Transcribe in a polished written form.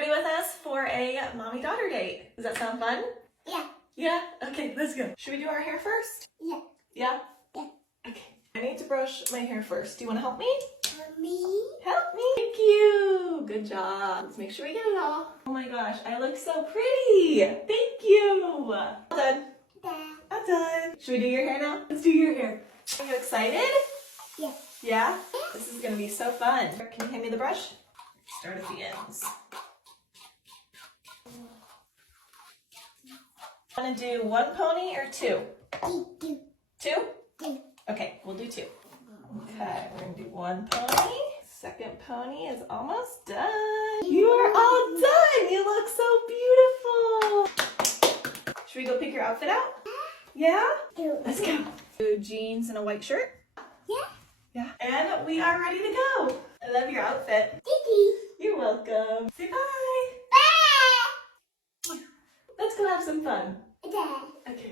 Ready with us for a mommy-daughter date. Does that sound fun? Yeah. Yeah? Okay, let's go. Should we do our hair first? Yeah. Yeah? Yeah. Okay. I need to brush my hair first. Do you want to help me? Help me. Help me. Thank you. Good job. Let's make sure we get it all. Oh my gosh, I look so pretty. Thank you. All done. Dad. I'm done. Should we do your hair now? Let's do your hair. Are you excited? Yeah. Yeah? This is going to be so fun. Can you hand me the brush? Start at the ends. Want to do one pony or two? Do. Two? Do. Okay, we'll do two. Okay, we're going to do one pony. Second pony is almost done. You are all done. You look so beautiful. Should we go pick your outfit out? Yeah? Do. Let's go. Do jeans and a white shirt? Yeah. Yeah. And we are ready to go. I love your outfit. Didi. You're welcome. Say bye. Bye. Let's go have some fun. Dad. Okay.